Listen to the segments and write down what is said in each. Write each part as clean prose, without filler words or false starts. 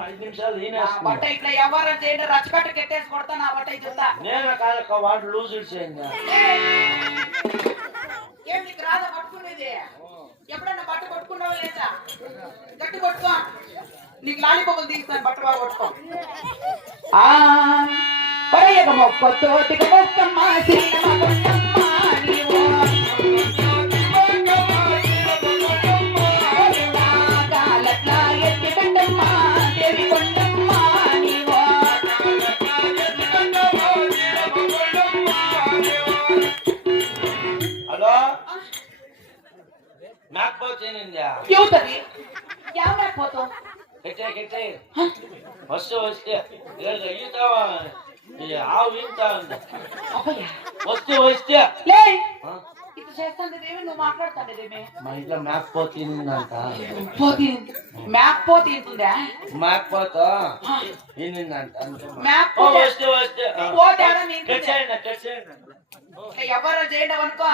5 నిమిషాలు బట్ట ఇట్లా ఎవరు చేయండి రచ్చకట్ట కెట్టేసి కొడతా నా బట్ట చూస్తా నేను కాదక్క వాడు లూజ్ ఇచ్చేయండి ఏం నీకు రాదా పట్టుకునేది ఎప్పుడన్నా బట్ట కొట్టుకున్నావా లేదా గట్టి కొట్టుకో నీకు లాలిపొగలు తీస్తాను బట్ట బాగా కొట్టుకో మొక్కతో మొక్కమ్మ కెట్టే కెట్టే వస్తే వస్తే ఈతావా ఆవు ఈతా వస్తే వస్తే ఇట్లా చేస్తాందేమి నువ్వు మాట్లాడుతాందేమే మా ఇంట్లో మ్యాక్ పోతుందంట మ్యాప్ పోతుందా మ్యాక్ పోతా ఏందంట మ్యాప్ వస్తే వస్తే ఎవరు చేయండి అనుకో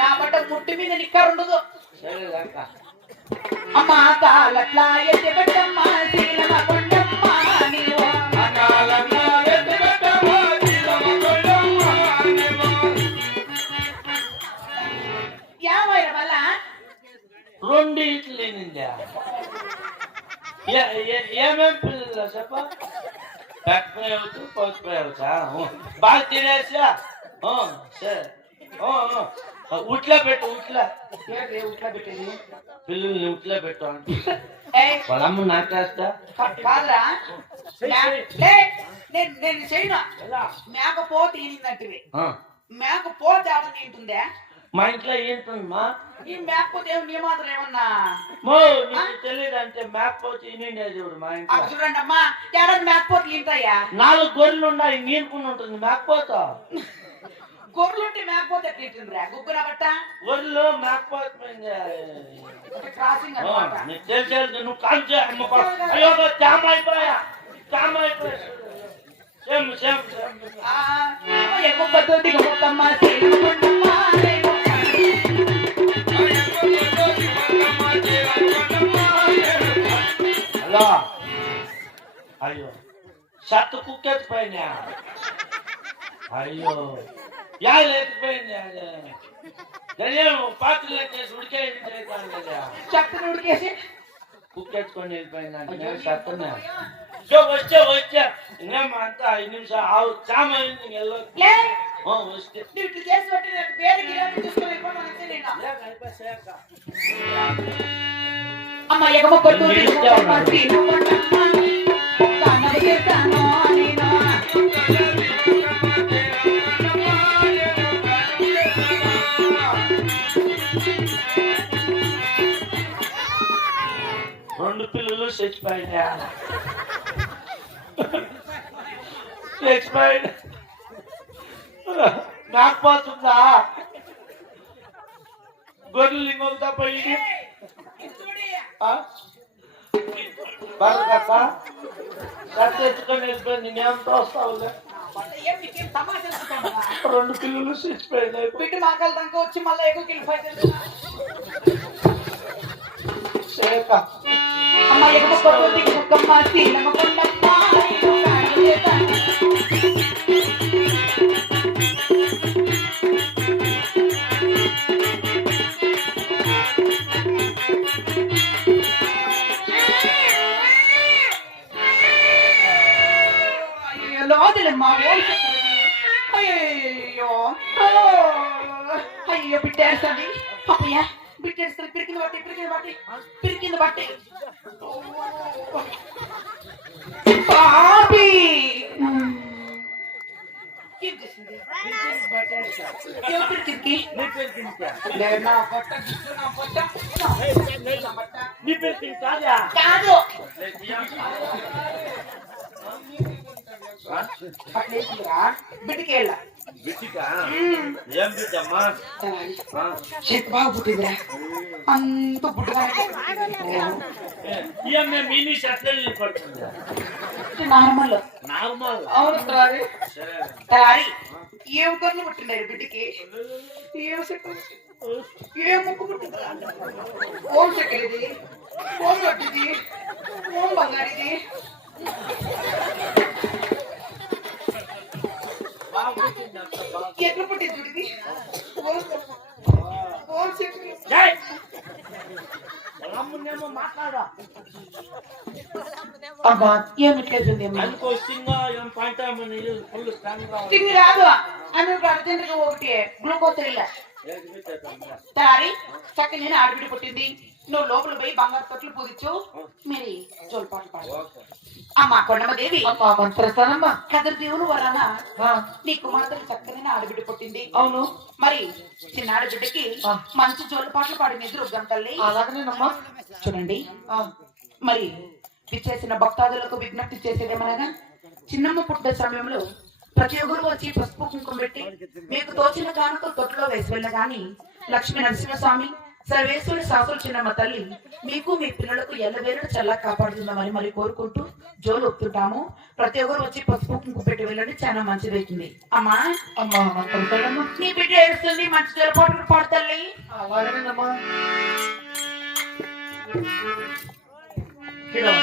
నా బట్ట ముట్టి మీద నిక్కరు ఉండదు అమ్మ కాలట్లా ఎత్తి పెట్టమ్మా శీలమ కొండమ్మా నీవు ఏమైనా వల్ల 2 ఇట్లు లేనిందా ఏమేం పిల్లలు చెప్ప బ్యాక్ ఫ్రై అవుతూ పోస్ట్ ఫ్రై అవుతా బాగా తినేసా సరే ఉట్లా పెట్టు ఉట్లా పెట్టేది పిల్లల్ని ఉట్లా పెట్టు అంటే వాళ్ళమ్మ నాకేస్తా కాదురా నేను చేయను మేకపోతే ఈనిందంటివి మేకపోతే ఆడ తింటుందే మా ఇంట్లో ఏంటమ్మా ఈ మేకపోతే నీ మాత్రం ఏమన్నా తెలియదంటే మేకపోతే ఈనిండే చూడు మా ఇంట్లో చూడండి అమ్మా ఏడాది మేకపోతే తింటాయా 4 గొర్రెలు ఉన్నాయి నీనుకుని ఉంటుంది మేకపోతా గొర్రెలుంటే మేకపోతే తింటుందిరా గుగ్గున బట్ట గొర్రెలు మేకపోతే క్రాసింగ్ అన్నమాట తెలిసేది నువ్వు కాల్చే అయ్యో జామ అయిపోయా సేమ్ హలో అయ్యో షర్ట్ కుక్కెత్తిపోయినా అయ్యో యా లేకపోయింది పాత్రలు చేసి ఉడికేసి చెత్తను ఉడికేసి కుక్కెత్తుకొని వెళ్ళిపోయిందంటే షర్ట్ వచ్చా ఇంకేమో అంతా 5 నిమిషాలు ఆవు చామ వస్తే చేసి అమ్మ ఎగమ కొట్టు రెండు పిల్లలు చచ్చిపోయినా నాకు పోతుందా గొర్రెలు ఇంకొకతా పోయి ఎత్తుకొని వెళ్ళిపోయింది నేను తోస్తావులే 2 పిల్లలు చచ్చిపోయినాయి బిడ్డ మాకల దాకా వచ్చి మళ్ళీ ఎగుకి అమ్మ ఎగమ కొట్టు కుక్కమ్మ శీలమ కొండమ్మ అయ్యో బిడ్డేస్తుంది అమ్మయ్య బిడ్డేస్తుంది పిరికింది బట్టి పాపి కాదు బిడ్డకి చేతి బాగా పుట్టిందిరా అంత పుట్టుగా నార్మల్ అవును తలారి ఏం కర్లు పుట్టినారు బిడ్డకి ఏం ఏ ముక్కు పుట్టింది ఓం చక్కెరది ఓం రొట్టిది ఓం బంగారిది ఎట్లా పుట్టింది చూడిది ఓం చక్కెర అమ్మునేమో మాట్లాడా అబ్బా ఏమిట్లేదు అనుకో సింగా ఏం పాయింట్ ఫుల్ స్ట్రాంగ్ గా తిండి రాదు అని అర్జెంట్ గా ఒకటి గ్లూకోజ్ ఇలా తారి చక్క నేను ఆడబిడ్డ పుట్టింది నువ్వు లోపల పోయి బంగారు తొట్లు పూజించు మీరు జోల్పాటు పాడు అమ్మా కొండమ్మదేవి మంత్రస్థానమ్మా కదరు దేవుని వలన నీ కుమార్తెలు చక్కని ఆడబిడ్డ పుట్టింది అవును మరి చిన్న ఆడబిడ్డకి మంచి జోలు పాటలు పాడిన ఎదురు గంటల్ని అలాగనేనమ్మా చూడండి మరి విచ్చేసిన భక్తాదులకు విజ్ఞప్తి చేసేదేమనగా చిన్నమ్మ పుట్టిన సమయంలో ప్రతి ఒక్కరు వచ్చి పసుపు కుంకుమ పెట్టి మీకు తోచిన కానుక తొట్టులో వేసి వెళ్ళగాని లక్ష్మీ నరసింహస్వామి సర్వేశ్వరి సాసులు చిన్నమ్మ తల్లి మీకు మీ పిల్లలకు ఎల్లవేళ చల్లా కాపాడుతుందామని మరి కోరుకుంటూ జోలు ఒప్పుతుంటాము ప్రతి ఒక్కరు వచ్చి పసుపు కుంకుమ పెట్టి వెళ్ళండి చాలా మంచిదవుతుంది అమ్మా అమ్మా మంత్రస్థానమ్మా నీ బిడ్డ ఏడుస్తుంది మంచి జలపాటు పాడతల్లి అలాగనేనమ్మా చూడవా